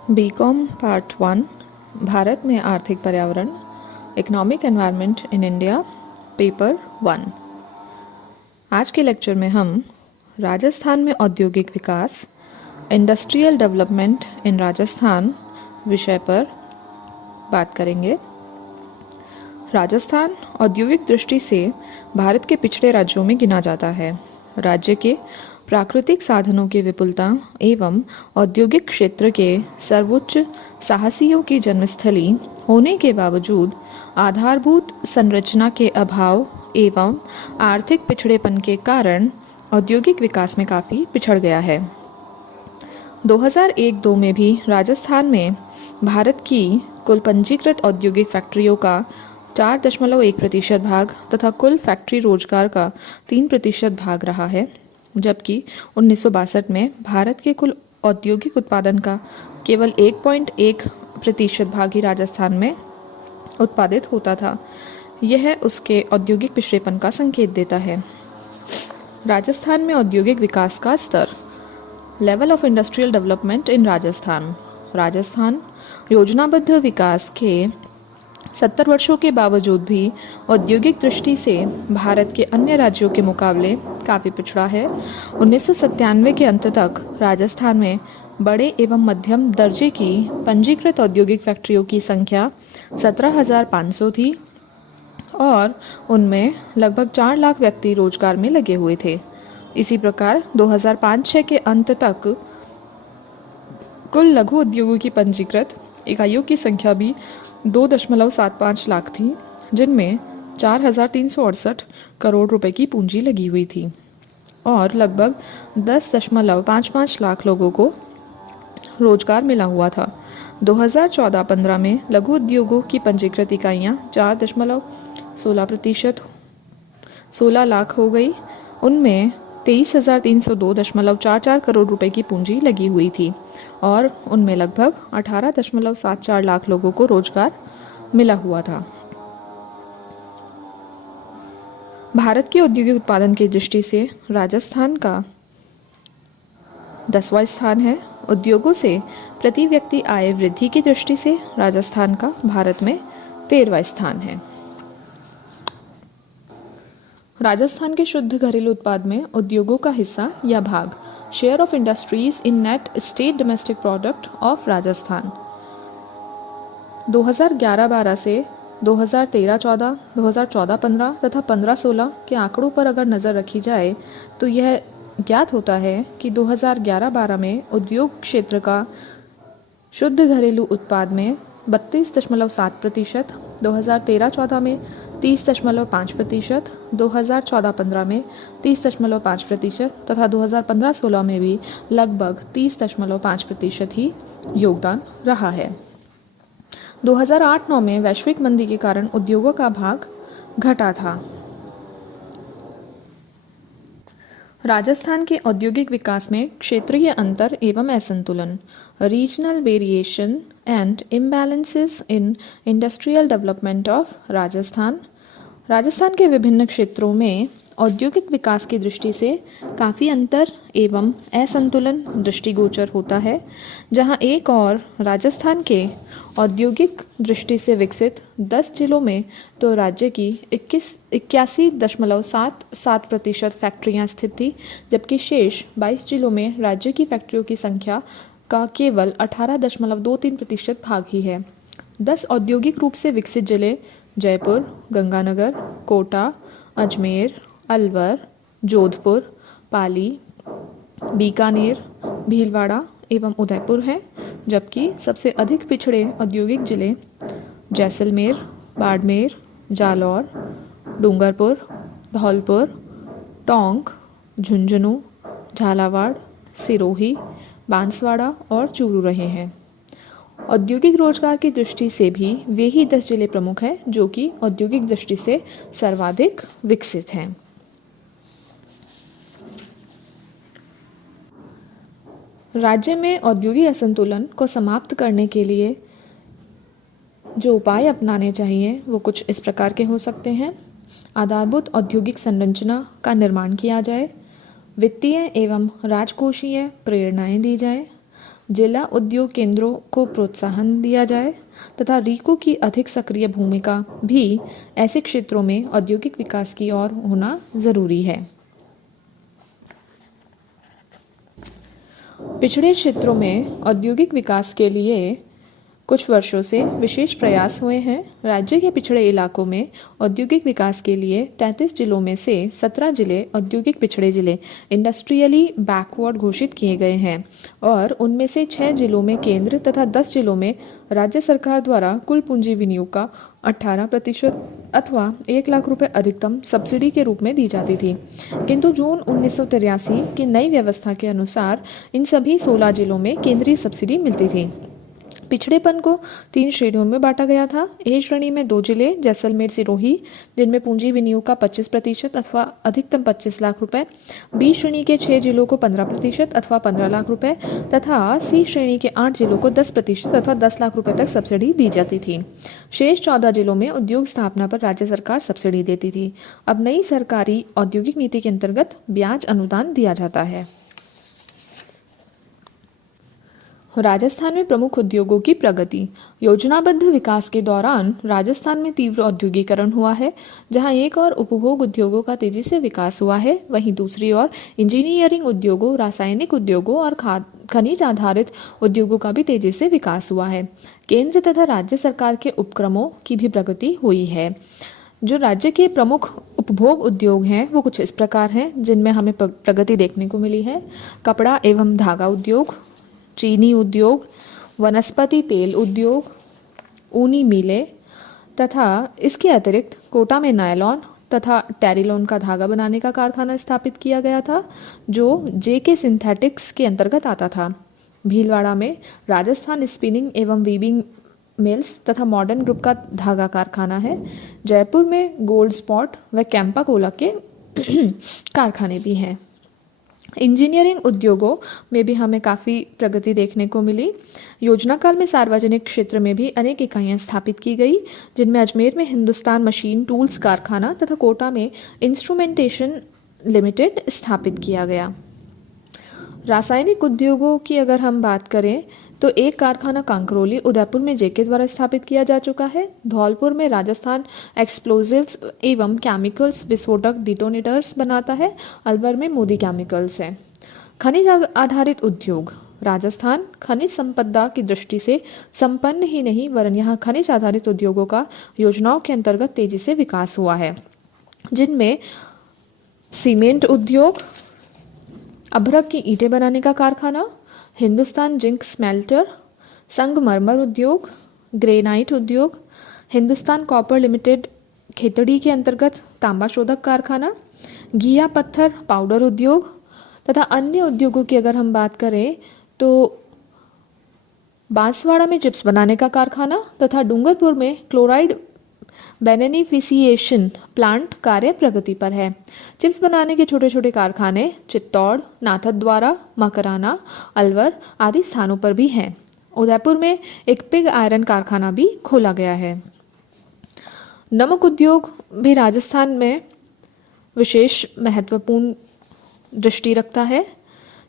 BCom part 1 Bharat में आर्थिक पर्यावरण economic environment in India paper 1। आज के लेक्चर में हम राजस्थान में औद्योगिक विकास इंडस्ट्रियल डेवलपमेंट इन राजस्थान विषय पर बात करेंगे। राजस्थान औद्योगिक दृष्टि से भारत के पिछड़े राज्यों में गिना जाता है। राज्य के प्राकृतिक साधनों की विपुलता एवं औद्योगिक क्षेत्र के सर्वोच्च साहसियों की जन्मस्थली होने के बावजूद आधारभूत संरचना के अभाव एवं आर्थिक पिछड़ेपन के कारण औद्योगिक विकास में काफ़ी पिछड़ गया है। 2001-2 में भी राजस्थान में भारत की कुल पंजीकृत औद्योगिक फैक्ट्रियों का 4.1% भाग तथा कुल फैक्ट्री रोजगार का 3% भाग रहा है, जबकि 1962 में भारत के कुल औद्योगिक उत्पादन का केवल 1.1% भाग ही राजस्थान में उत्पादित होता था। यह उसके औद्योगिक पिछड़ेपन का संकेत देता है। राजस्थान में औद्योगिक विकास का स्तर, level of industrial development in Rajasthan योजनाबद्ध विकास के 70 वर्षों के बावजूद भी औद्योगिक दृष्टि से भारत के अन्य राज्यों के मुकाबले काफ़ी पिछड़ा है। 1997 के अंत तक राजस्थान में बड़े एवं मध्यम दर्जे की पंजीकृत औद्योगिक फैक्ट्रियों की संख्या 17,500 थी और उनमें लगभग 4 लाख व्यक्ति रोजगार में लगे हुए थे। इसी प्रकार 2005-6 के अंत तक कुल लघु उद्योगों की पंजीकृत इकाइयों की संख्या भी 2.75 लाख थी, जिनमें 4,368 करोड़ रुपए की पूंजी लगी हुई थी और लगभग 10.55 लाख लोगों को रोजगार मिला हुआ था। 2014-15 में लघु उद्योगों की पंजीकृत इकाइयां 4.16 लाख हो गई। उनमें 23,302.44 करोड़ रुपए की पूंजी लगी हुई थी और उनमें लगभग 18.74 लाख लोगों को रोजगार मिला हुआ था। भारत के औद्योगिक उत्पादन की दृष्टि से राजस्थान का 10वां स्थान है। उद्योगों से प्रति व्यक्ति आय वृद्धि की दृष्टि से राजस्थान का भारत में 13वां स्थान है। राजस्थान के शुद्ध घरेलू उत्पाद में उद्योगों का हिस्सा या भाग, share of industries in net state domestic product of Rajasthan, 2011-12 से 2013-14, 2014-15 तथा 15-16 के आंकड़ों पर अगर नज़र रखी जाए तो यह ज्ञात होता है कि 2011-12 में उद्योग क्षेत्र का शुद्ध घरेलू उत्पाद में 32.7%, 2013-14 में 30.5%, 2014-15 में 30.5% तथा 2015-16 में भी लगभग 30.5% ही योगदान रहा है। 2008-9 में वैश्विक मंदी के कारण उद्योगों का भाग घटा था। राजस्थान के औद्योगिक विकास में क्षेत्रीय अंतर एवं असंतुलन, regional variation and imbalances in industrial development of Rajasthan के विभिन्न क्षेत्रों में औद्योगिक विकास की दृष्टि से काफ़ी अंतर एवं असंतुलन दृष्टिगोचर होता है। जहां एक और राजस्थान के औद्योगिक दृष्टि से विकसित 10 जिलों में तो राज्य की 81.77% फैक्ट्रियां स्थित थी, जबकि शेष 22 जिलों में राज्य की फैक्ट्रियों की संख्या का केवल 18.23% भाग ही है। 10 औद्योगिक रूप से विकसित जिले जयपुर, गंगानगर, कोटा, अजमेर, अलवर, जोधपुर, पाली, बीकानेर, भीलवाड़ा एवं उदयपुर हैं, जबकि सबसे अधिक पिछड़े औद्योगिक जिले जैसलमेर, बाड़मेर, जालौर, डूंगरपुर, धौलपुर, टोंक, झुंझुनू, झालावाड़, सिरोही, बांसवाड़ा और चूरू रहे हैं। औद्योगिक रोजगार की दृष्टि से भी वे ही 10 जिले प्रमुख हैं जो कि औद्योगिक दृष्टि से सर्वाधिक विकसित हैं। राज्य में औद्योगिक असंतुलन को समाप्त करने के लिए जो उपाय अपनाने चाहिए वो कुछ इस प्रकार के हो सकते हैं। आधारभूत औद्योगिक संरचना का निर्माण किया जाए, वित्तीय एवं राजकोषीय प्रेरणाएं दी जाए, जिला उद्योग केंद्रों को प्रोत्साहन दिया जाए तथा रीको की अधिक सक्रिय भूमिका भी ऐसे क्षेत्रों में औद्योगिक विकास की ओर होना जरूरी है। पिछड़े क्षेत्रों में औद्योगिक विकास के लिए कुछ वर्षों से विशेष प्रयास हुए हैं। राज्य के पिछड़े इलाकों में औद्योगिक विकास के लिए 33 जिलों में से 17 जिले औद्योगिक पिछड़े जिले इंडस्ट्रियली बैकवर्ड घोषित किए गए हैं और उनमें से 6 जिलों में केंद्र तथा 10 जिलों में राज्य सरकार द्वारा कुल पूंजी विनियोग का 18% अथवा 1 लाख रुपए अधिकतम सब्सिडी के रूप में दी जाती थी, किंतु जून 1983 की नई व्यवस्था के अनुसार इन सभी 16 जिलों में केंद्रीय सब्सिडी मिलती थी। पिछड़ेपन को 3 श्रेणियों में बांटा गया था। ए श्रेणी में 2 जिले जैसलमेर सिरोही जिनमें पूंजी विनियोग का 25% अथवा अधिकतम 25 लाख रुपए, बी श्रेणी के 6 जिलों को 15% अथवा 15 लाख रुपए तथा सी श्रेणी के 8 जिलों को 10% अथवा 10 लाख रुपए तक सब्सिडी दी जाती थी। शेष 14 जिलों में उद्योग स्थापना पर राज्य सरकार सब्सिडी देती थी। अब नई सरकारी औद्योगिक नीति के अंतर्गत ब्याज अनुदान दिया जाता है। राजस्थान में प्रमुख उद्योगों की प्रगति। योजनाबद्ध विकास के दौरान राजस्थान में तीव्र औद्योगिकरण हुआ है। जहां एक और उपभोग उद्योगों का तेजी से विकास हुआ है, वहीं दूसरी ओर इंजीनियरिंग उद्योगों, रासायनिक उद्योगों और खनिज आधारित उद्योगों का भी तेजी से विकास हुआ है। केंद्र तथा राज्य सरकार के उपक्रमों की भी प्रगति हुई है। जो राज्य के प्रमुख उपभोग उद्योग हैं वो कुछ इस प्रकार हैं, जिनमें हमें प्रगति देखने को मिली है। कपड़ा एवं धागा उद्योग, चीनी उद्योग, वनस्पति तेल उद्योग, ऊनी मिलें तथा इसके अतिरिक्त कोटा में नायलॉन तथा टेरिलॉन का धागा बनाने का कारखाना स्थापित किया गया था, जो जेके सिंथेटिक्स के अंतर्गत आता था। भीलवाड़ा में राजस्थान स्पिनिंग एवं वीविंग मिल्स तथा मॉडर्न ग्रुप का धागा कारखाना है। जयपुर में गोल्ड स्पॉट व कैंपा कोला के कारखाने भी हैं। इंजीनियरिंग उद्योगों में भी हमें काफ़ी प्रगति देखने को मिली। योजना काल में सार्वजनिक क्षेत्र में भी अनेक इकाइयां स्थापित की गई, जिनमें अजमेर में हिंदुस्तान मशीन टूल्स कारखाना तथा कोटा में इंस्ट्रूमेंटेशन लिमिटेड स्थापित किया गया। रासायनिक उद्योगों की अगर हम बात करें तो एक कारखाना कांकरोली उदयपुर में जेके द्वारा स्थापित किया जा चुका है। धौलपुर में राजस्थान एक्सप्लोजिव्स एवं केमिकल्स विस्फोटक डिटोनेटर्स बनाता है। अलवर में मोदी केमिकल्स है। खनिज आधारित उद्योग। राजस्थान खनिज संपदा की दृष्टि से संपन्न ही नहीं वरन यहाँ खनिज आधारित उद्योगों का योजनाओं के अंतर्गत तेजी से विकास हुआ है, जिनमें सीमेंट उद्योग, अभ्रक की ईंटें बनाने का कारखाना, हिंदुस्तान जिंक स्मेल्टर, संगमरमर उद्योग, ग्रेनाइट उद्योग, हिंदुस्तान कॉपर लिमिटेड खेतड़ी के अंतर्गत तांबा शोधक कारखाना, घिया पत्थर पाउडर उद्योग तथा अन्य उद्योगों की अगर हम बात करें तो बांसवाड़ा में चिप्स बनाने का कारखाना तथा डूंगरपुर में क्लोराइड बेनिफिसिएशन प्लांट कार्य प्रगति पर है। चिप्स बनाने के छोटे छोटे कारखाने चित्तौड़, नाथद्वारा, मकराना, अलवर आदि स्थानों पर भी हैं। उदयपुर में एक पिग आयरन कारखाना भी खोला गया है। नमक उद्योग भी राजस्थान में विशेष महत्वपूर्ण दृष्टि रखता है,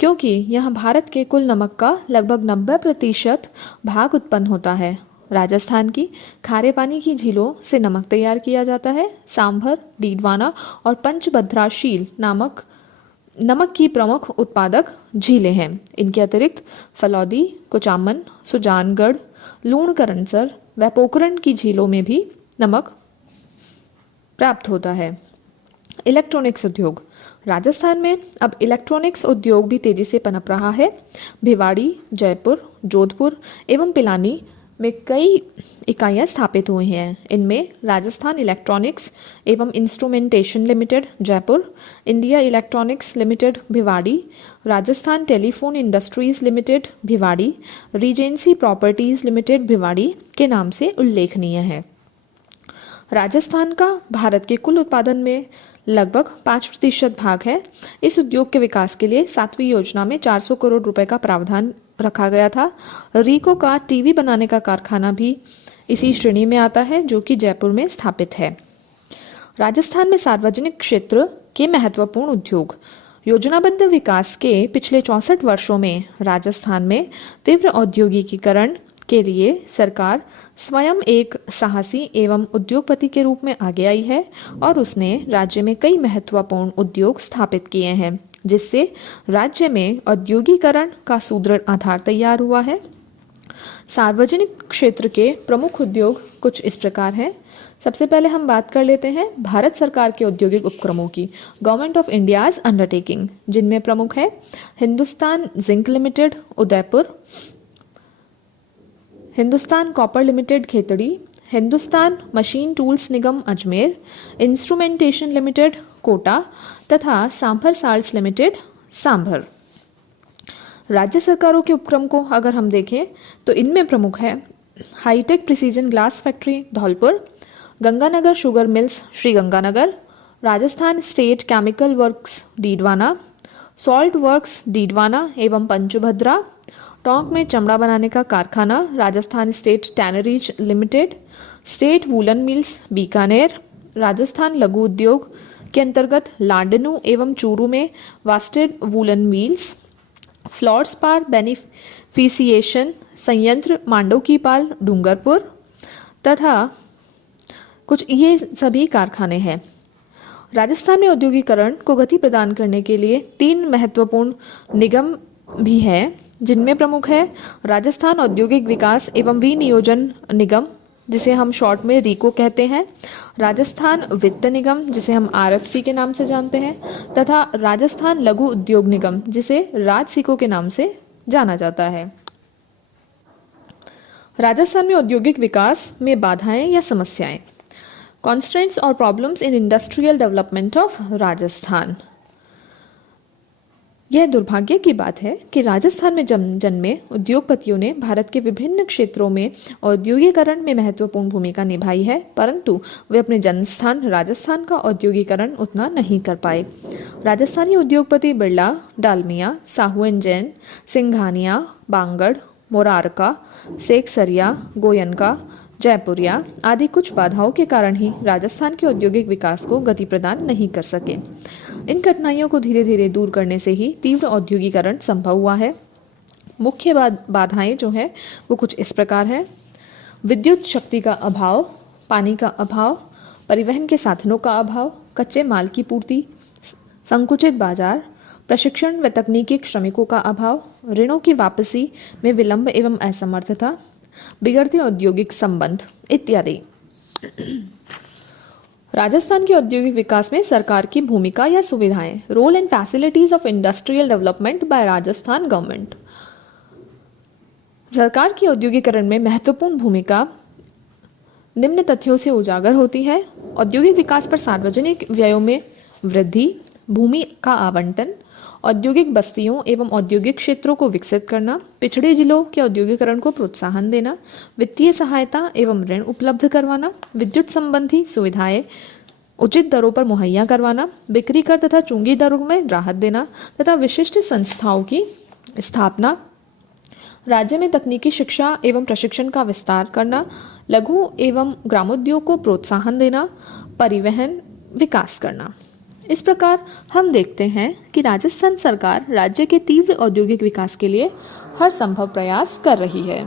क्योंकि यहाँ भारत के कुल नमक का लगभग 90% भाग उत्पन्न होता है। राजस्थान की खारे पानी की झीलों से नमक तैयार किया जाता है। सांभर, डीडवाना और पंचभद्राशील नमक की प्रमुख उत्पादक झीलें हैं। इनके अतिरिक्त फलौदी, कुचामन, सुजानगढ़, लूणकरणसर व पोखरण की झीलों में भी नमक प्राप्त होता है। इलेक्ट्रॉनिक्स उद्योग। राजस्थान में अब इलेक्ट्रॉनिक्स उद्योग भी तेजी से पनप रहा है। भिवाड़ी, जयपुर, जोधपुर एवं पिलानी में कई इकाइयां स्थापित हुई हैं। इनमें राजस्थान इलेक्ट्रॉनिक्स एवं instrumentation limited Jaipur, India electronics limited Bhiwadi, Rajasthan telephone industries limited Bhiwadi, Regency properties limited Bhiwadi के नाम से उल्लेखनीय है। राजस्थान का भारत के कुल उत्पादन में लगभग 5% भाग है। इस उद्योग के विकास के लिए 7वीं योजना में 400 करोड़ रुपए का प्रावधान रखा गया था। रीको का टीवी बनाने का कारखाना भी इसी श्रेणी में आता है, जो कि जयपुर में स्थापित है। राजस्थान में सार्वजनिक क्षेत्र के महत्वपूर्ण उद्योग। योजनाबद्ध विकास के पिछले 64 वर्षों में राजस्थान में तीव्र औद्योगिकीकरण के लिए सरकार स्वयं एक साहसी एवं उद्योगपति के रूप में आगे आई है और उसने राज्य में कई महत्वपूर्ण उद्योग स्थापित किए हैं, जिससे राज्य में औद्योगिकरण का सुदृढ़ आधार तैयार हुआ है। सार्वजनिक क्षेत्र के प्रमुख उद्योग कुछ इस प्रकार हैं। सबसे पहले हम बात कर लेते हैं भारत सरकार के औद्योगिक उपक्रमों की, गवर्नमेंट ऑफ इंडियाज अंडरटेकिंग, जिनमें प्रमुख है Hindustan zinc limited Udaipur, Hindustan copper limited Khetri, Hindustan machine tools निगम अजमेर, इंस्ट्रूमेंटेशन लिमिटेड कोटा तथा सांभर साल्ट्स लिमिटेड सांभर। राज्य सरकारों के उपक्रम को अगर हम देखें तो इनमें प्रमुख है hitech precision glass factory Dholpur, Ganganagar sugar mills Sriganganagar, Rajasthan state chemical works Didwana, salt works Didwana एवं पंचभद्रा, टोंक में चमड़ा बनाने का कारखाना Rajasthan state tanneries limited, state woollen mills Bikaner, Rajasthan लघु उद्योग के अंतर्गत लाडनू एवं चूरू में wasted woollen mills, fluorspar beneficiation संयंत्र मांडव की पाल डूंगरपुर तथा कुछ ये सभी कारखाने हैं। राजस्थान में औद्योगिकरण को गति प्रदान करने के लिए 3 महत्वपूर्ण निगम भी हैं, जिनमें प्रमुख है राजस्थान औद्योगिक विकास एवं विनियोजन निगम, जिसे हम शॉर्ट में रीको कहते हैं, राजस्थान वित्त निगम, जिसे हम आरएफसी के नाम से जानते हैं, तथा राजस्थान लघु उद्योग निगम, जिसे राजसिको के नाम से जाना जाता है। राजस्थान में औद्योगिक विकास में बाधाएं या समस्याएं, कॉन्स्ट्रेंट्स और problems in industrial development of Rajasthan. यह दुर्भाग्य की बात है कि राजस्थान में जन्मे उद्योगपतियों ने भारत के विभिन्न क्षेत्रों में औद्योगिकरण में महत्वपूर्ण भूमिका निभाई है, परंतु वे अपने जन्मस्थान राजस्थान का औद्योगिकरण उतना नहीं कर पाए। राजस्थानी उद्योगपति बिरला, डालमिया, साहू एंड जैन, सिंघानिया, बांगड़, मोरारका, सेकसरिया, गोयनका, जयपुरिया आदि कुछ बाधाओं के कारण ही राजस्थान के औद्योगिक विकास को गति प्रदान नहीं कर सके। इन कठिनाइयों को धीरे धीरे दूर करने से ही तीव्र औद्योगिकरण संभव हुआ है। मुख्य बाधाएं जो है वो कुछ इस प्रकार है: विद्युत शक्ति का अभाव, पानी का अभाव, परिवहन के साधनों का अभाव, कच्चे माल की पूर्ति, संकुचित बाजार, प्रशिक्षण व तकनीकी श्रमिकों का अभाव, ऋणों की वापसी में विलंब एवं असमर्थता, बिगड़ते औद्योगिक संबंध इत्यादि। राजस्थान के औद्योगिक विकास में सरकार की भूमिका या सुविधाएं, role and facilities of industrial development by Rajasthan government. सरकार की औद्योगिकरण में महत्वपूर्ण भूमिका निम्न तथ्यों से उजागर होती है: औद्योगिक विकास पर सार्वजनिक व्ययों में वृद्धि, भूमि का आवंटन, औद्योगिक बस्तियों एवं औद्योगिक क्षेत्रों को विकसित करना, पिछड़े जिलों के औद्योगिकरण को प्रोत्साहन देना, वित्तीय सहायता एवं ऋण उपलब्ध करवाना, विद्युत संबंधी सुविधाएं उचित दरों पर मुहैया करवाना, बिक्री कर तथा चूंगी दरों में राहत देना तथा विशिष्ट संस्थाओं की स्थापना, राज्य में तकनीकी शिक्षा एवं प्रशिक्षण का विस्तार करना, लघु एवं ग्रामोद्योग को प्रोत्साहन देना, परिवहन विकास करना। इस प्रकार हम देखते हैं कि राजस्थान सरकार राज्य के तीव्र औद्योगिक विकास के लिए हर संभव प्रयास कर रही है।